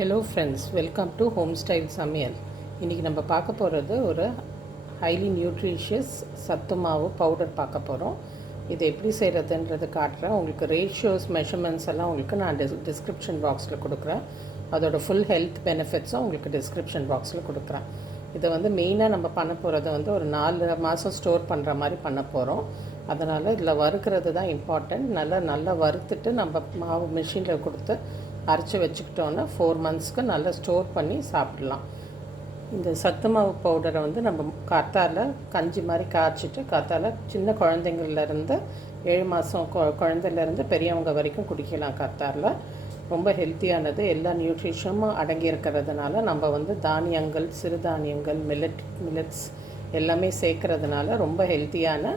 Hello friends, welcome to home style சமையல். இன்றைக்கி நம்ம பார்க்க போகிறது ஒரு ஹைலி நியூட்ரிஷியஸ் சத்து மாவு பவுடர் பார்க்க போகிறோம். இது எப்படி செய்கிறதுன்றது காட்டுறேன். உங்களுக்கு ரேஷியோஸ் மெஷர்மெண்ட்ஸ் எல்லாம் உங்களுக்கு நான் டிஸ்கிரிப்ஷன் பாக்ஸில் கொடுக்குறேன். அதோடய ஃபுல் ஹெல்த் பெனிஃபிட்ஸும் உங்களுக்கு டிஸ்கிரிப்ஷன் பாக்ஸில் கொடுக்குறேன். இதை மெயினாக நம்ம பண்ண போகிறது ஒரு 4 மாதம் ஸ்டோர் பண்ணுற மாதிரி பண்ண போகிறோம். அதனால் இதில் வறுக்கிறது தான் இம்பார்ட்டண்ட். நல்லா வறுத்துட்டு நம்ம மாவு மிஷினில் கொடுத்து அரைச்சி வச்சுக்கிட்டோன்னா 4 மந்த்ஸ்க்கு நல்லா ஸ்டோர் பண்ணி சாப்பிடலாம். இந்த சத்து மாவு பவுடரை நம்ம காத்தால கஞ்சி மாதிரி காய்ச்சிட்டு காத்தால சின்ன குழந்தைங்கள்லேருந்து 7 மாதம் குழந்தைலேருந்து பெரியவங்க வரைக்கும் குடிக்கலாம். காத்தால ரொம்ப ஹெல்த்தியானது. எல்லா நியூட்ரிஷனும் அடங்கி இருக்கிறதுனால நம்ம தானியங்கள், சிறுதானியங்கள், மில்லட்ஸ் எல்லாமே சேர்க்கறதுனால ரொம்ப ஹெல்த்தியான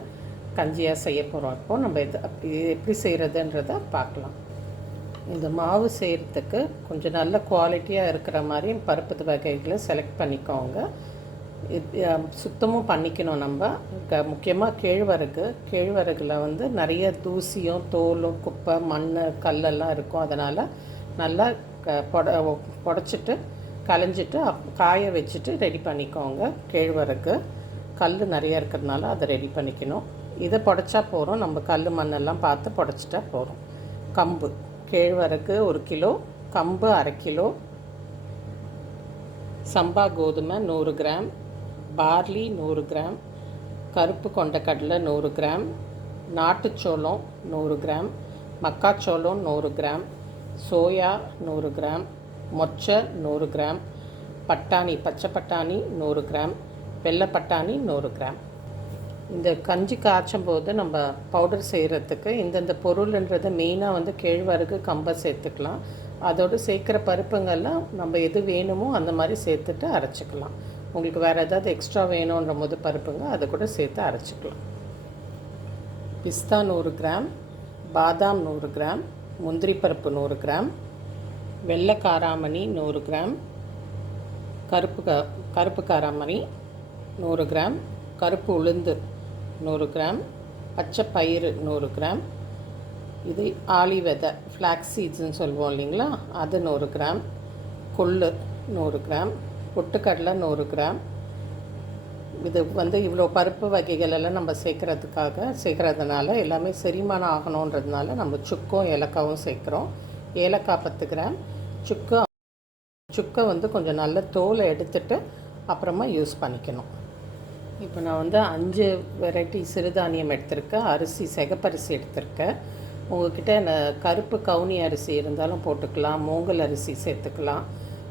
கஞ்சியாக செய்ய போகிறோம். இப்போது நம்ம இது எப்படி செய்கிறதுன்றதை பார்க்கலாம். இந்த மாவு செய்கிறதுக்கு கொஞ்சம் நல்ல குவாலிட்டியாக இருக்கிற மாதிரி பருப்பு வகைகளை செலக்ட் பண்ணிக்கோங்க. சுத்தமும் பண்ணிக்கணும். நம்ம முக்கியமாக கேழ்வரகில் நிறைய தூசியும் தோலும் குப்பை மண் கல்லெல்லாம் இருக்கும். அதனால் நல்லா புடச்சிட்டு களைஞ்சிட்டு காய வச்சுட்டு ரெடி பண்ணிக்கோங்க. கேழ்வரகு கல் நிறைய இருக்கிறதுனால அதை ரெடி பண்ணிக்கணும். இதை புடச்சா போகிறோம். நம்ம கல் மண்ணெல்லாம் பார்த்து புடச்சிட்டா போகிறோம். கம்பு, கேழ்வரகு 1 கிலோ, கம்பு 1/2 கிலோ, சம்பா கோதுமை 100 கிராம், பார்லி 100 கிராம், கருப்பு கொண்டக்கடலை 100 கிராம், நாட்டுச்சோளம் 100 கிராம், மக்காச்சோளம் 100 கிராம், சோயா 100 கிராம், மொச்சை 100 கிராம், பட்டாணி பச்சை பட்டாணி 100 கிராம், வெள்ளை பட்டாணி 100 கிராம். இந்த கஞ்சி காய்ச்சும் போது நம்ம பவுடர் செய்கிறதுக்கு இந்தந்த பொருள்ன்றதை மெயினாக கேழ்வரகு கம்பை சேர்த்துக்கலாம். அதோடு சேர்க்குற பருப்புங்கள்லாம் நம்ம எது வேணுமோ அந்த மாதிரி சேர்த்துட்டு அரைச்சிக்கலாம். உங்களுக்கு வேறு ஏதாவது எக்ஸ்ட்ரா வேணுன்ற போது பருப்புங்க அதை கூட சேர்த்து அரைச்சிக்கலாம். பிஸ்தா 100 கிராம், பாதாம் 100 கிராம், முந்திரி பருப்பு 100 கிராம், வெள்ளை காராமணி 100 கிராம், கருப்பு காராமணி 100 கிராம், கருப்பு உளுந்து 100 கிராம், பச்சை பயிறு 100 கிராம், இது ஆளி விதை ஃப்ளாக்ஸ் சீட்ஸ்ன்னு சொல்லுவோம் இல்லைங்களா, அது 100 கிராம், கொள்ளு 100 கிராம், பொட்டுக்கடலை 100 கிராம். இது இவ்வளோ பருப்பு வகைகள் எல்லாம் நம்ம சேர்க்கறதுனால எல்லாமே செரிமானம் ஆகணுன்றதுனால நம்ம சுக்கும் ஏலக்காவும் சேர்க்குறோம். ஏலக்காய் 10 கிராம், சுக்கை கொஞ்சம் நல்ல தோலை எடுத்துட்டு அப்புறமா யூஸ் பண்ணிக்கணும். இப்போ நான் 5 வெரைட்டி சிறுதானியம் எடுத்திருக்கேன். அரிசி சிகப்பரிசி எடுத்திருக்கேன். உங்கள்கிட்ட கருப்பு கவுனி அரிசி இருந்தாலும் போட்டுக்கலாம், மூங்கல் அரிசி சேர்த்துக்கலாம்.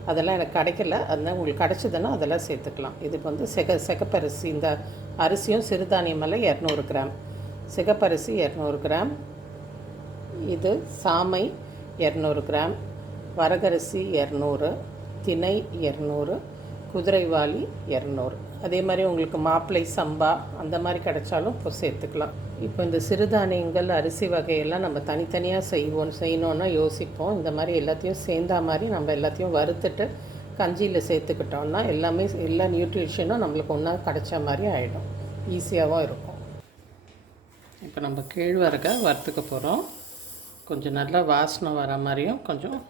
அதெல்லாம் எனக்கு கிடைக்கல, அதனால் உங்களுக்கு கிடச்சிதுன்னா அதெல்லாம் சேர்த்துக்கலாம். இதுக்கு சிகப்பரிசி, இந்த அரிசியும் சிறுதானியம் எல்லாம் 200 கிராம், சிகப்பரிசி 200 கிராம், இது சாமை 200 கிராம், வரகரிசி 200, திணை 200, குதிரைவாலி 200. அதே மாதிரி உங்களுக்கு மாப்பிள்ளை சம்பா அந்த மாதிரி கிடைச்சாலும் இப்போ சேர்த்துக்கலாம். இப்போ இந்த சிறுதானியங்கள் அரிசி வகையெல்லாம் நம்ம தனித்தனியாக செய்யணுன்னா யோசிப்போம். இந்த மாதிரி எல்லாத்தையும் சேர்ந்தா மாதிரி நம்ம எல்லாத்தையும் வறுத்துட்டு கஞ்சியில் சேர்த்துக்கிட்டோம்னா எல்லா நியூட்ரிஷனும் நம்மளுக்கு ஒன்றா கிடைச்ச மாதிரி ஆகிடும், ஈஸியாகவும் இருக்கும். இப்போ நம்ம கேழ்வரகை வறுத்துக்க போகிறோம். கொஞ்சம் நல்லா வாசனை வர மாதிரியும் கொஞ்சம்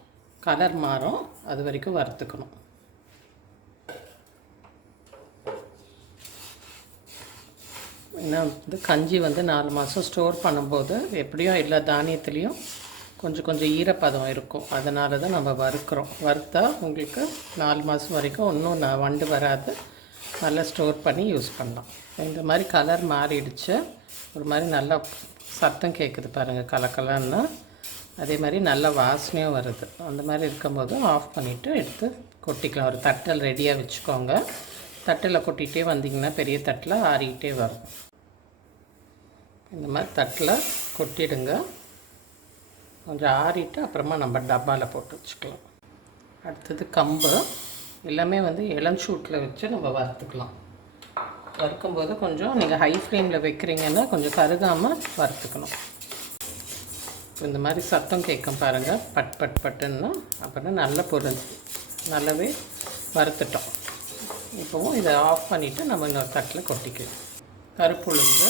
கலர் மாறும், அது வரைக்கும் வறுத்துக்கணும். ஏன்னா கஞ்சி 4 மாதம் ஸ்டோர் பண்ணும்போது எப்படியும் எல்லா தானியத்துலேயும் கொஞ்சம் ஈரப்பதம் இருக்கும். அதனால தான் நம்ம வறுத்தா உங்களுக்கு 4 மாதம் வரைக்கும் இன்னும் வண்டு வராது, நல்லா ஸ்டோர் பண்ணி யூஸ் பண்ணலாம். இந்த மாதிரி கலர் மாறிடுச்சு, ஒரு மாதிரி நல்லா சத்தம் கேட்குது பாருங்கள், கலக்கலன்னா. அதே மாதிரி நல்ல வாசனையும் வருது. அந்த மாதிரி இருக்கும்போது ஆஃப் பண்ணிவிட்டு எடுத்து கொட்டிக்கலாம். ஒரு தட்டில் ரெடியாக வச்சுக்கோங்க. தட்டில் கொட்டிகிட்டே வந்தீங்கன்னா பெரிய தட்டில் ஆறிக்கிட்டே வரும். இந்த மாதிரி தட்டில் கொட்டிடுங்க. கொஞ்சம் ஆறிட்டு அப்புறமா நம்ம டப்பாவில் போட்டு வச்சுக்கலாம். அடுத்தது கம்பு எல்லாமே இளஞ்சூட்டில் வச்சு நம்ம வறுத்துக்கலாம். வறுக்கும்போது கொஞ்சம் நீங்கள் ஹை ஃப்ளேமில் வைக்கிறீங்கன்னா கொஞ்சம் கருகாமல் வறுத்துக்கணும். இந்த மாதிரி சத்தம் கேட்கும் பாருங்கள், பட் பட் பட்டுன்னா. அப்புறம் நல்ல பொருள் நல்லாவே வறுத்துட்டோம். இப்போவும் இதை ஆஃப் பண்ணிவிட்டு நம்ம இன்னொரு தட்டில் கொட்டிக்கலாம். கருப்பு உளுந்து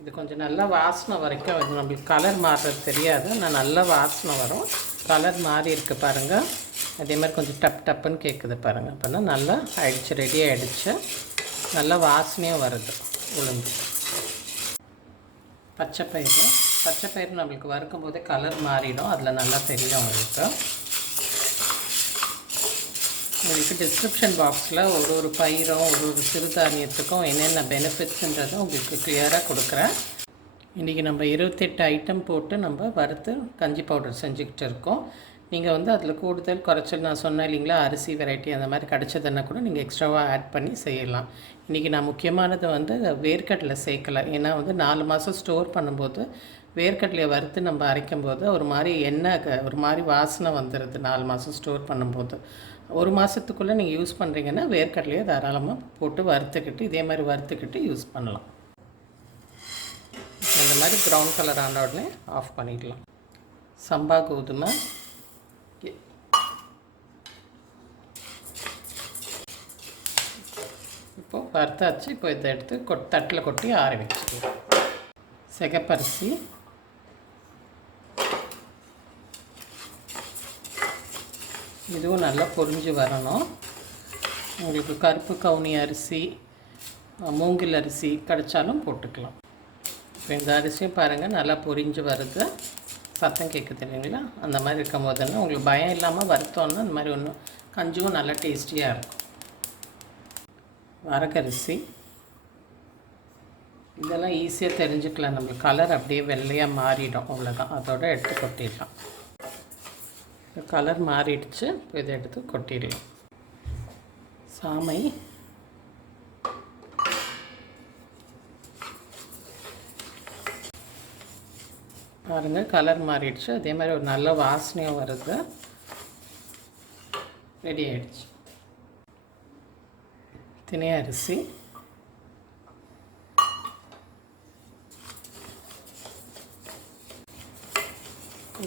இது கொஞ்சம் நல்லா வாசனை வரைக்கும் நம்மளுக்கு கலர் மாறுறது தெரியாது, ஆனால் நல்லா வாசனை வரும். கலர் மாறி இருக்குது பாருங்கள். அதே மாதிரி கொஞ்சம் டப்புன்னு கேட்குது பாருங்கள். அப்போனா நல்லா ஆயிடுச்சு, ரெடி ஆகிடுச்சு. நல்லா வாசனையும் வருது. உளுந்து பச்சைப்பயிறு நம்மளுக்கு வறுக்கும் போதே கலர் மாறிடும், அதில் நல்லா தெரியும் உங்களுக்கு டிஸ்கிரிப்ஷன் பாக்ஸில் ஒரு பயிரும் ஒரு சிறுதானியத்துக்கும் என்னென்ன பெனிஃபிட்ஸுன்றதை உங்களுக்கு கிளியராக கொடுக்குறேன். இன்றைக்கி நம்ம 28 ஐட்டம் போட்டு நம்ம வறுத்து கஞ்சி பவுடர் செஞ்சுக்கிட்டு இருக்கோம். நீங்கள் வந்து அதில் கூடுதல் குறைச்சல் நான் சொன்னேன் இல்லைங்களா, அரிசி வெரைட்டி அந்த மாதிரி கிடச்சதுன்னா கூட நீங்கள் எக்ஸ்ட்ராவாக ஆட் பண்ணி செய்யலாம். இன்றைக்கி நான் முக்கியமானது வந்து வேர்க்கடலை சேர்க்கலை. ஏன்னா வந்து 4 மாதம் ஸ்டோர் பண்ணும்போது வேர்க்கடலையை வறுத்து நம்ம அரைக்கும்போது ஒரு மாதிரி எண்ணெய் ஒரு மாதிரி வாசனை வந்துடுது. 4 மாதம் ஸ்டோர் பண்ணும்போது 1 மாதத்துக்குள்ளே நீங்கள் யூஸ் பண்ணுறீங்கன்னா வேர்க்கடலையை தாராளமாக போட்டு வறுத்துக்கிட்டு இதே மாதிரி வறுத்துக்கிட்டு யூஸ் பண்ணலாம். இந்த மாதிரி ப்ரௌன் கலர் ஆன உடனே ஆஃப் பண்ணிடலாம். சம்பா கோதுமை இப்போது வறுத்தாச்சு. இப்போ இதை எடுத்து தட்டில் கொட்டி ஆற வச்சுக்கலாம். சிகப்பரிசி, இதுவும் நல்லா பொரிஞ்சு வரணும். உங்களுக்கு கருப்பு கவுனி அரிசி, மூங்கில் அரிசி கிடைச்சாலும் போட்டுக்கலாம். இப்போ இந்த அரிசியும் பாருங்கள் நல்லா பொரிஞ்சு வருது. சத்தம் கேட்குது இல்லைங்களா, அந்த மாதிரி இருக்கும் போதுன்னா உங்களுக்கு பயம் இல்லாமல் வறுத்தோன்னா அந்த மாதிரி ஒன்றும் கஞ்சும் நல்லா டேஸ்டியாக இருக்கும். வரகரிசி, இதெல்லாம் ஈஸியாக தெரிஞ்சுக்கலாம். நம்ம கலர் அப்படியே வெள்ளையாக மாறிடும், அவ்வளோதான். அதோட எடுத்து கொட்டிடலாம். கலர் மாறிடுச்சு. இப்போ இதை எடுத்து கொட்டிடலாம். சாமை, பாருங்கள் கலர் மாறிடுச்சு. அதே மாதிரி ஒரு நல்ல வாசனையும் வருது. ரெடி ஆகிடுச்சு. தினை அரிசி,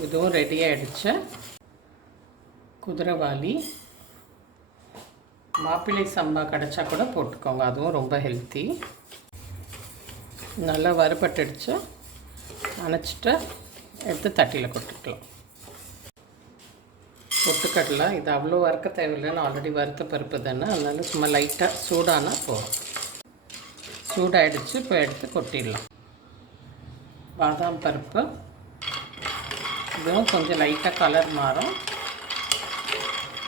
இதுவும் ரெடி ஆகிடுச்சு. குதிரைவாலி, மாப்பிள்ளை சம்பா கிடச்சா கூட போட்டுக்கோங்க, அதுவும் ரொம்ப ஹெல்த்தி. நல்லா வறுபட்டுடுச்சு. அணைச்சிட்டு எடுத்து தட்டியில் கொட்டிக்கலாம். பொட்டுக்கடலை, இது அவ்வளோ வறுக்க தேவையில்லைன்னு ஆல்ரெடி வறுத்த பருப்பு தானே, அதனால சும்மா லைட்டாக சூடானால் போகும். சூடாகிடுச்சு. இப்போ எடுத்து கொட்டிடலாம். பாதாம் பருப்பு, இதுவும் கொஞ்சம் லைட்டாக கலர் மாறும்,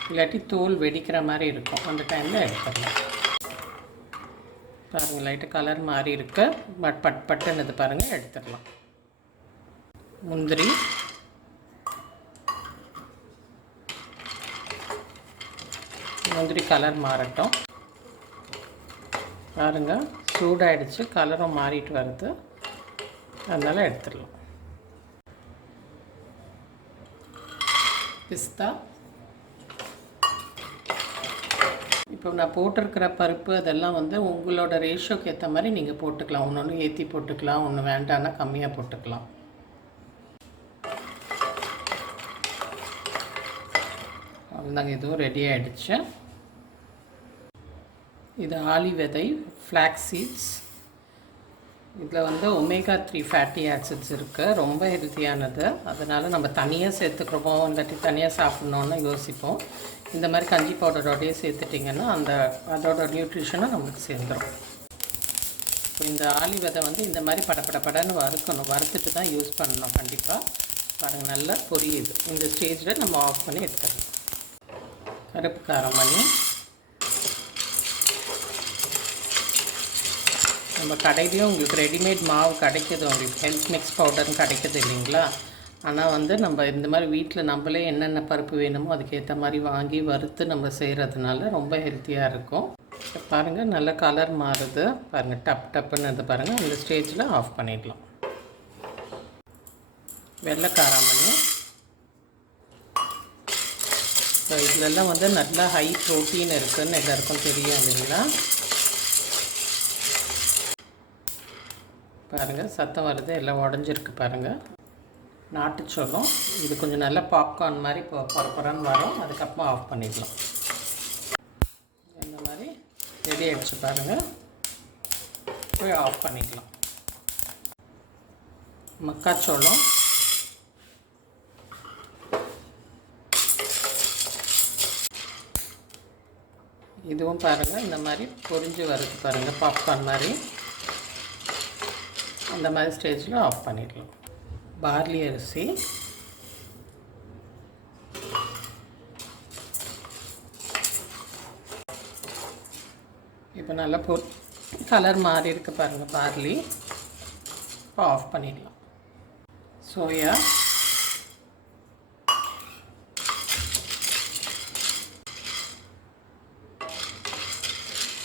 இல்லாட்டி தோல் வெடிக்கிற மாதிரி இருக்கும். அந்த டைமில் எடுத்துடலாம். பாருங்கள் லைட்டாக கலர் மாறி இருக்கு. பட்டுன்னு இது பாருங்கள், எடுத்துடலாம். முந்திரி, முந்திரி கலர் மாறட்டும். பாருங்கள் சூடாகிடுச்சு, கலரும் மாறிட்டு வருது, அதனால் எடுத்துடலாம். பிஸ்தா, இப்போ நான் போட்டிருக்கிற பருப்பு அதெல்லாம் வந்து உங்களோட ரேஷியோக்கு ஏற்ற மாதிரி நீங்கள் போட்டுக்கலாம். ஒன்று ஏற்றி போட்டுக்கலாம், ஒன்று வேண்டான்னா கம்மியாக போட்டுக்கலாம். அவ்வளோதாங்க, இதுவும் ரெடி ஆகிடுச்சு. இது ஆலி விதை, ஃப்ளாக்ஸ் சீட்ஸ். இதில் வந்து ஒமேகா 3 ஃபேட்டி ஆசிட்ஸ் இருக்குது, ரொம்ப ஹெல்த்தியானது. அதனால் நம்ம தனியாக சேர்த்துக்கிறோமோ இல்லாட்டி தனியாக சாப்பிட்ணுன்னு யோசிப்போம். இந்த மாதிரி கஞ்சி பவுடரோடையே சேர்த்துட்டிங்கன்னா அதோட நியூட்ரிஷனும் நம்மளுக்கு சேர்ந்துடும். இப்போ இந்த ஆலி விதை வந்து இந்த மாதிரி படன்னு வறுக்கணும். வறுத்துட்டு தான் யூஸ் பண்ணணும் கண்டிப்பாக. பாருங்கள் நல்லா பொரியுது. இந்த ஸ்டேஜில் நம்ம ஆஃப் பண்ணி எடுத்துக்கலாம். கருப்பு காரமணி, நம்ம கடையிலையும் உங்களுக்கு ரெடிமேட் மாவு கிடைக்கிது, உங்களுக்கு ஹெல்த் மிக்ஸ் பவுடர்னு கிடைக்கிது இல்லைங்களா. ஆனால் வந்து நம்ம இந்த மாதிரி வீட்டில் நம்மளே என்னென்ன பருப்பு வேணுமோ அதுக்கேற்ற மாதிரி வாங்கி வறுத்து நம்ம செய்கிறதுனால ரொம்ப ஹெல்த்தியாக இருக்கும். பாருங்கள் நல்ல கலர் மாறுது பாருங்கள், டப்புன்னு இது பாருங்கள். இந்த ஸ்டேஜில் ஆஃப் பண்ணிடலாம். வெள்ளை காராமணி, ஸோ இதிலெல்லாம் வந்து நல்லா ஹை ப்ரோட்டீன் இருக்குதுன்னு எல்லாருக்கும் தெரியும் இல்லைங்களா. பாருங்கள் சத்தம் வருது, எல்லாம் உடஞ்சிருக்கு பாருங்கள். நாட்டுச்சோளம், இது கொஞ்சம் நல்லா பாப்கார்ன் மாதிரி பொறன்னு வரும். அதுக்கப்புறமா ஆஃப் பண்ணிடலாம். இந்த மாதிரி ரெடி ஆகிடுச்சு பாருங்கள். போய் ஆஃப் பண்ணிக்கலாம். மக்காச்சோளம், இதுவும் பாருங்கள் இந்த மாதிரி பொரிஞ்சு வருது பாருங்கள், பாப்கார்ன் மாதிரி. அந்த மாதிரி ஸ்டேஜில் ஆஃப் பண்ணிடலாம். பார்லி அரிசி, இப்போ நல்லா கலர் மாறி இருக்கு பாருங்கள் பார்லி. இப்போ ஆஃப் பண்ணிடலாம். சோயா,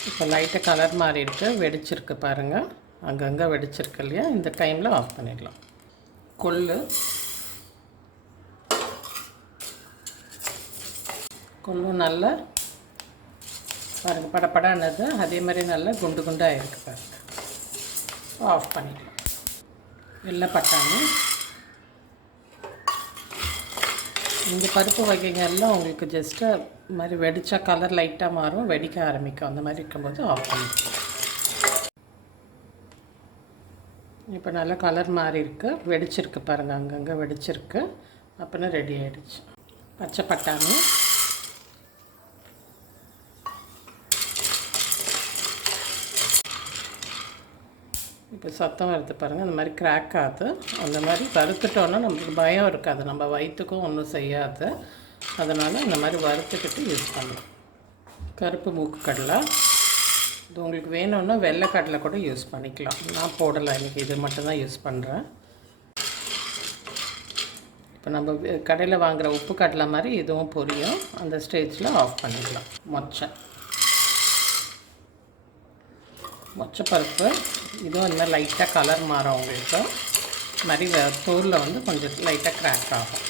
இப்போ லைட்டாக கலர் மாறி இருக்குது, வெடிச்சிருக்கு பாருங்கள், அங்கங்கே வெடிச்சிருக்கு இல்லையா, இந்த டைமில் ஆஃப் பண்ணிடலாம். கொள்ளு, நல்லா பாருங்கள் படப்படானது, அதே மாதிரி நல்லா குண்டு குண்டாக இருக்குது பாருங்கள். ஆஃப் பண்ணிடலாம். வெள்ளை பட்டாணி, இந்த பருப்பு வகைகள்லாம் உங்களுக்கு ஜஸ்ட்டு மாதிரி வெடித்தா கலர் லைட்டாக மாறும், வெடிக்க ஆரம்பிக்கும். அந்த மாதிரி இருக்கும்போது ஆஃப் பண்ணிக்கலாம். இப்போ நல்லா கலர் மாறி இருக்குது, வெடிச்சிருக்கு பாருங்கள், அங்கங்கே வெடிச்சிருக்கு. அப்படின்னா ரெடி ஆகிடுச்சு. பச்சை பட்டாணி, இப்போ சத்தம் வருது பாருங்கள், அந்த மாதிரி கிராக் ஆகுது. அந்த மாதிரி வறுத்துட்டோன்னா நம்மளுக்கு பயம் இருக்காது, நம்ம வயிற்றுக்கும் ஒன்றும் செய்யாது. அதனால் இந்த மாதிரி வறுத்துக்கிட்டு யூஸ் பண்ணலாம். கருப்பு மூக்கு கடலை, இது உங்களுக்கு வேணும்னா வெள்ளை கடலை கூட யூஸ் பண்ணிக்கலாம். நான் போடலை, இன்றைக்கி இது மட்டும்தான் யூஸ் பண்ணுறேன். இப்போ நம்ம கடையில் வாங்குகிற உப்பு கடலை மாதிரி இதுவும் பொரியும். அந்த ஸ்டேஜில் ஆஃப் பண்ணிக்கலாம். மொச்சப்பருப்பு, இதுவும் இந்த மாதிரி லைட்டாக கலர் மாறும் உங்களுக்கு. இது மாதிரி தோலில் வந்து கொஞ்சம் லைட்டாக கிராக் ஆகும்.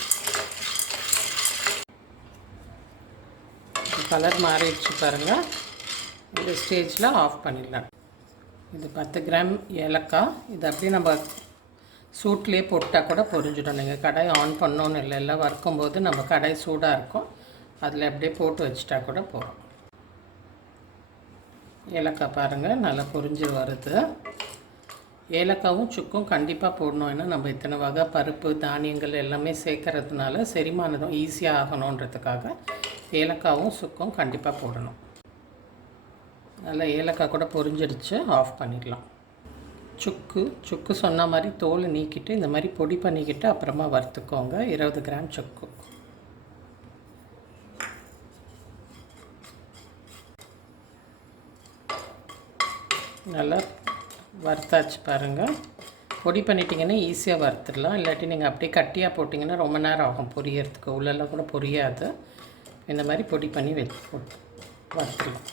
கலர் மாறிடுச்சு பாருங்கள், இந்த ஸ்டேஜில் ஆஃப் பண்ணிடலாம். இது 10 கிராம் ஏலக்காய். இது அப்படியே நம்ம சூட்லேயே போட்டால் கூட பொரிஞ்சிடும். நீங்கள் கடாய் ஆன் பண்ணோன்னு இல்லை, எல்லாம் வறுக்கும்போது நம்ம கடாய் சூடாக இருக்கும், அதில் அப்படியே போட்டு வச்சுட்டா கூட போகிறோம். ஏலக்காய் பாருங்கள் நல்லா பொரிஞ்சு வருது. ஏலக்காவும் சுக்கும் கண்டிப்பாக போடணும். ஏன்னா நம்ம இத்தனை வகை பருப்பு தானியங்கள் எல்லாமே சேர்க்கறதுனால செரிமானம் ஈஸியாக ஆகணுன்றதுக்காக ஏலக்காவும் சுக்கும் கண்டிப்பாக போடணும். நல்லா ஏலக்காய் கூட பொரிஞ்சிடுச்சு, ஆஃப் பண்ணிடலாம். சுக்கு சொன்ன மாதிரி தோல் நீக்கிட்டு இந்த மாதிரி பொடி பண்ணிக்கிட்டு அப்புறமா வறுத்துக்கோங்க. 20 கிராம் சுக்கு. நல்லா வறுத்தாச்சு பாருங்கள். பொடி பண்ணிட்டிங்கன்னா ஈஸியாக வறுத்துடலாம். இல்லாட்டி நீங்கள் அப்படியே கட்டியாக போட்டிங்கன்னா ரொம்ப நேரம் ஆகும் பொரியறதுக்கு, உள்ளெல்லாம் கூட பொரியாது. இந்த மாதிரி பொடி பண்ணி வறுத்துடலாம்.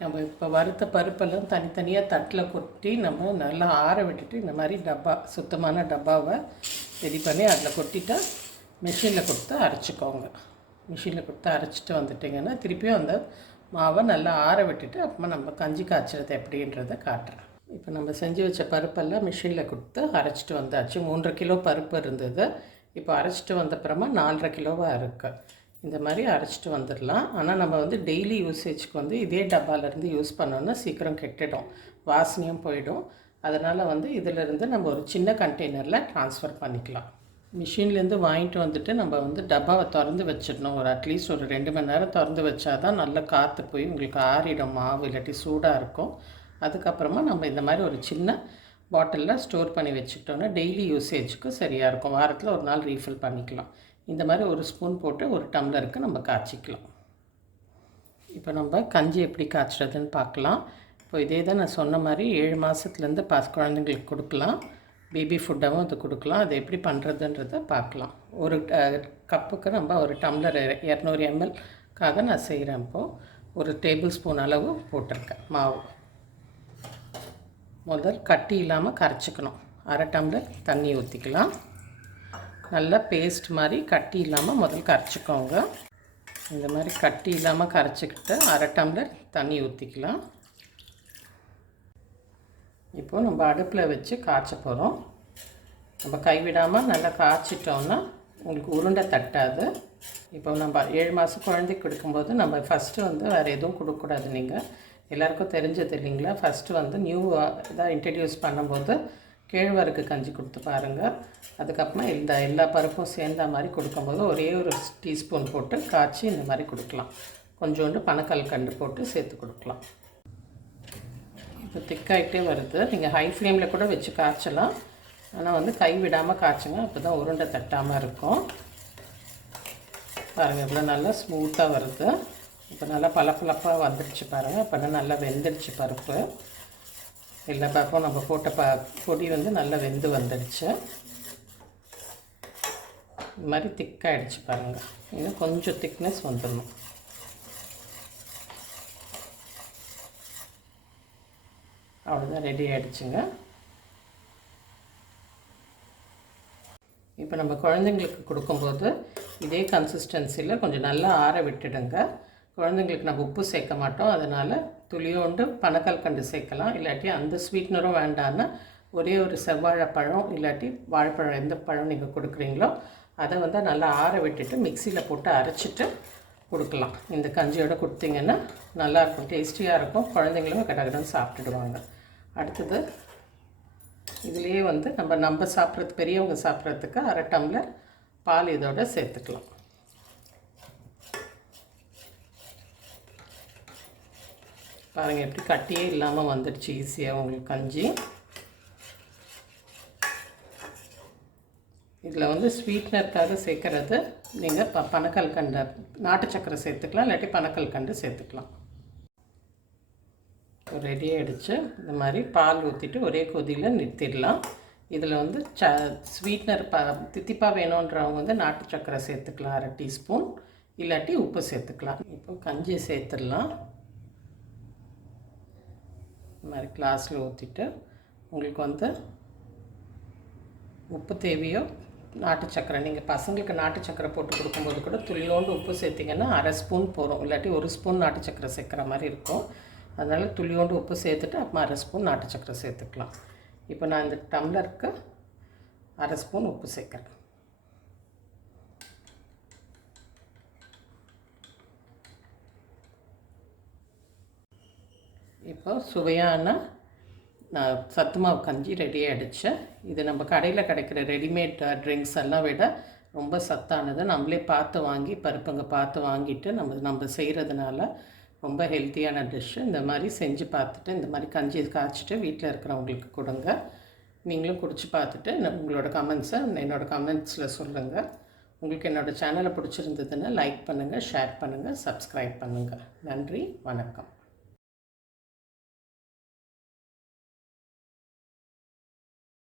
நம்ம இப்போ வறுத்த பருப்பெல்லாம் தனித்தனியாக தட்டில் கொட்டி நம்ம நல்லா ஆற விட்டுட்டு இந்த மாதிரி சுத்தமான டப்பாவை ரெடி பண்ணி அதில் கொட்டிட்டு மிஷினில் கொடுத்து அரைச்சிக்கோங்க. மிஷினில் கொடுத்து அரைச்சிட்டு வந்துட்டிங்கன்னா திருப்பியும் அந்த மாவை நல்லா ஆற விட்டுட்டு அப்புறமா நம்ம கஞ்சி காய்ச்சறது எப்படின்றத காட்டுறேன். இப்போ நம்ம செஞ்சு வச்ச பருப்பெல்லாம் மிஷினில் கொடுத்து அரைச்சிட்டு வந்தாச்சு. 3.5 கிலோ பருப்பு இருந்தது. இப்போ அரைச்சிட்டு வந்தப்புறமா 4.5 கிலோவாக இருக்குது. இந்த மாதிரி அரைச்சிட்டு வந்துடலாம். ஆனால் நம்ம வந்து டெய்லி யூசேஜ்க்கு வந்து இதே டப்பாலேருந்து யூஸ் பண்ணோன்னா சீக்கிரம் கெட்டுடும், வாசனையும் போயிடும். அதனால் வந்து இதிலேருந்து நம்ம ஒரு சின்ன கண்டெய்னரில் ட்ரான்ஸ்ஃபர் பண்ணிக்கலாம். மிஷின்லேருந்து வாங்கிட்டு வந்துட்டு நம்ம வந்து டப்பாவை திறந்து வச்சிடணும். ஒரு அட்லீஸ்ட் ஒரு 2 மணி நேரம் திறந்து வச்சா தான் நல்லா காற்று போய் உங்களுக்கு ஆறிடும் மாவு, இல்லாட்டி சூடாக இருக்கும். அதுக்கப்புறமா நம்ம இந்த மாதிரி ஒரு சின்ன பாட்டிலில் ஸ்டோர் பண்ணி வச்சுக்கிட்டோன்னா டெய்லி யூசேஜுக்கு சரியாக இருக்கும். வாரத்தில் ஒரு நாள் ரீஃபில் பண்ணிக்கலாம். இந்த மாதிரி ஒரு ஸ்பூன் போட்டு ஒரு டம்ளருக்கு நம்ம காய்ச்சிக்கலாம். இப்போ நம்ம கஞ்சி எப்படி காய்ச்சறதுன்னு பார்க்கலாம். இப்போ இதே தான் நான் சொன்ன மாதிரி 7 மாதத்துலேருந்து குழந்தைங்களுக்கு கொடுக்கலாம். பேபி ஃபுட்டாகவும் அது கொடுக்கலாம். அது எப்படி பண்ணுறதுன்றதை பார்க்கலாம். ஒரு கப்புக்கு நம்ம ஒரு டம்ளர் 200 mlக்காக நான் செய்கிறேன். இப்போது ஒரு டேபிள் ஸ்பூன் அளவு போட்டிருக்கேன் மாவு. முதல் கட்டி இல்லாமல் கரைச்சிக்கணும். 1/2 டம்ளர் தண்ணி ஊற்றிக்கலாம். நல்லா பேஸ்ட் மாதிரி கட்டி இல்லாமல் முதல் கரைச்சிக்கோங்க. இந்த மாதிரி கட்டி இல்லாமல் கரைச்சிக்கிட்டு 1/2 டம்ளர் தண்ணி ஊற்றிக்கலாம். இப்போது நம்ம அடுப்பில் வச்சு காய்ச்ச போகிறோம். நம்ம கைவிடாமல் நல்லா காய்ச்சிட்டோன்னா உங்களுக்கு உருண்டை தட்டாது. இப்போ நம்ம 7 மாதம் குழந்தைக்கு கொடுக்கும்போது நம்ம ஃபஸ்ட்டு வந்து வேறு எதுவும் கொடுக்கக்கூடாது. நீங்கள் எல்லாேருக்கும் தெரிஞ்சது இல்லைங்களா, ஃபஸ்ட்டு வந்து நியூ இதாக இன்ட்ரடியூஸ் பண்ணும்போது கேழ்வரகு கஞ்சி கொடுத்து பாருங்கள். அதுக்கப்புறமா எல்லா பருப்பும் சேர்ந்த மாதிரி கொடுக்கும்போது ஒரே ஒரு டீஸ்பூன் போட்டு காய்ச்சி இந்த மாதிரி கொடுக்கலாம். கொஞ்சோண்டு பனக்கல்கண்டு போட்டு சேர்த்து கொடுக்கலாம். இப்போ திக்காயிட்டே வருது. நீங்கள் ஹை ஃப்ளேமில் கூட வச்சு காய்ச்சலாம். ஆனால் வந்து கை விடாமல் காய்ச்சுங்க, அப்போ தான் உருண்டை தட்டாமல் இருக்கும். பாருங்கள் இவ்வளோ நல்லா ஸ்மூத்தாக வருது. இப்போ நல்லா பளபளப்பாக வந்துடுச்சு பாருங்கள். அப்போ நல்லா வெந்துடுச்சு பருப்பு. எல்லா பருப்பும் நம்ம போட்ட பொடி வந்து நல்லா வெந்து வந்துடுச்சு. இந்த மாதிரி திக்காகிடுச்சு பாருங்கள். இன்னும் கொஞ்சம் திக்னஸ் வந்துடணும். அவ்வளோதான், ரெடி ஆகிடுச்சுங்க. இப்போ நம்ம குழந்தைங்களுக்கு கொடுக்கும்போது இதே கன்சிஸ்டன்சியில் கொஞ்சம் நல்லா ஆற விட்டுடுங்க. குழந்தைங்களுக்கு நம்ம உப்பு சேர்க்க மாட்டோம், அதனால் துளியோண்டு பனக்கல்கண்டு சேர்க்கலாம். இல்லாட்டி அந்த ஸ்வீட்னரும் வேண்டான்னா ஒரே ஒரு செவ்வாழைப்பழம் இல்லாட்டி வாழைப்பழம் எந்த பழம் நீங்கள் கொடுக்குறீங்களோ அதை வந்து நல்லா ஆற விட்டுட்டு மிக்சியில் போட்டு அரைச்சிட்டு கொடுக்கலாம். இந்த கஞ்சியோடு கொடுத்தீங்கன்னா நல்லாயிருக்கும், டேஸ்டியாக இருக்கும். குழந்தைங்களும் கடகடன்னு சாப்பிட்டுடுவாங்க. அடுத்தது இதுலேயே வந்து நம்ம சாப்பிட்றது, பெரியவங்க சாப்பிட்றதுக்கு 1/2 டம்ளர் பால் இதோட சேர்த்துக்கலாம். பாருங்கள் எப்படி கட்டியே இல்லாமல் வந்துடுச்சு ஈஸியாக உங்களுக்கு கஞ்சி. இதில் வந்து ஸ்வீட்னருக்காக சேர்க்குறது நீங்கள் பனக்கல்கண்டு, நாட்டு சக்கரை சேர்த்துக்கலாம், இல்லாட்டி பனக்கல்கண்டு சேர்த்துக்கலாம். ரெடி ஆகிடுச்சு. இந்த மாதிரி பால் ஊற்றிட்டு ஒரே கொதியில் நிறுத்திடலாம். இதில் வந்து ஸ்வீட்னர் தித்திப்பாக வேணுன்றவங்க வந்து நாட்டு சக்கரை சேர்த்துக்கலாம் 1/2 டீஸ்பூன், இல்லாட்டி உப்பு சேர்த்துக்கலாம். இப்போ கஞ்சி சேர்த்துடலாம். இந்த மாதிரி கிளாஸில் ஊற்றிட்டு உங்களுக்கு வந்து உப்பு தேவையோ நாட்டு சக்கரை, நீங்கள் பசங்களுக்கு நாட்டு சக்கரை போட்டு கொடுக்கும்போது கூட துளியோண்டு உப்பு சேர்த்திங்கன்னா 1/2 ஸ்பூன் போகிறோம், இல்லாட்டி 1 ஸ்பூன் நாட்டு சக்கரை சேர்க்குற மாதிரி இருக்கும். அதனால் துளியோண்டு உப்பு சேர்த்துட்டு அப்புறம் 1/2 ஸ்பூன் நாட்டு சக்கரை சேர்த்துக்கலாம். இப்போ நான் இந்த டம்ளருக்கு 1/2 ஸ்பூன் உப்பு சேர்க்குறேன். இப்போ சுவையான சத்து மாவு கஞ்சி ரெடி ஆகிடுச்சு. இது நம்ம கடையில் கிடைக்கிற ரெடிமேட் ட்ரிங்க்ஸ் எல்லாம் விட ரொம்ப சத்தானது. நம்மளே பார்த்து வாங்கி பருப்புங்க பார்த்து வாங்கிட்டு நம்ம செய்கிறதுனால ரொம்ப ஹெல்த்தியான டிஷ்ஷு. இந்த மாதிரி செஞ்சு பார்த்துட்டு இந்த மாதிரி கஞ்சி காய்ச்சிட்டு வீட்டில் இருக்கிறவங்களுக்கு கொடுங்க. நீங்களும் குடிச்சு பார்த்துட்டு உங்களோட கமெண்ட்ஸை என்னோடய கமெண்ட்ஸில் சொல்லுங்கள். உங்களுக்கு என்னோடய சேனலை பிடிச்சிருந்ததுன்னா லைக் பண்ணுங்கள், ஷேர் பண்ணுங்கள், சப்ஸ்கிரைப் பண்ணுங்கள். நன்றி, வணக்கம்.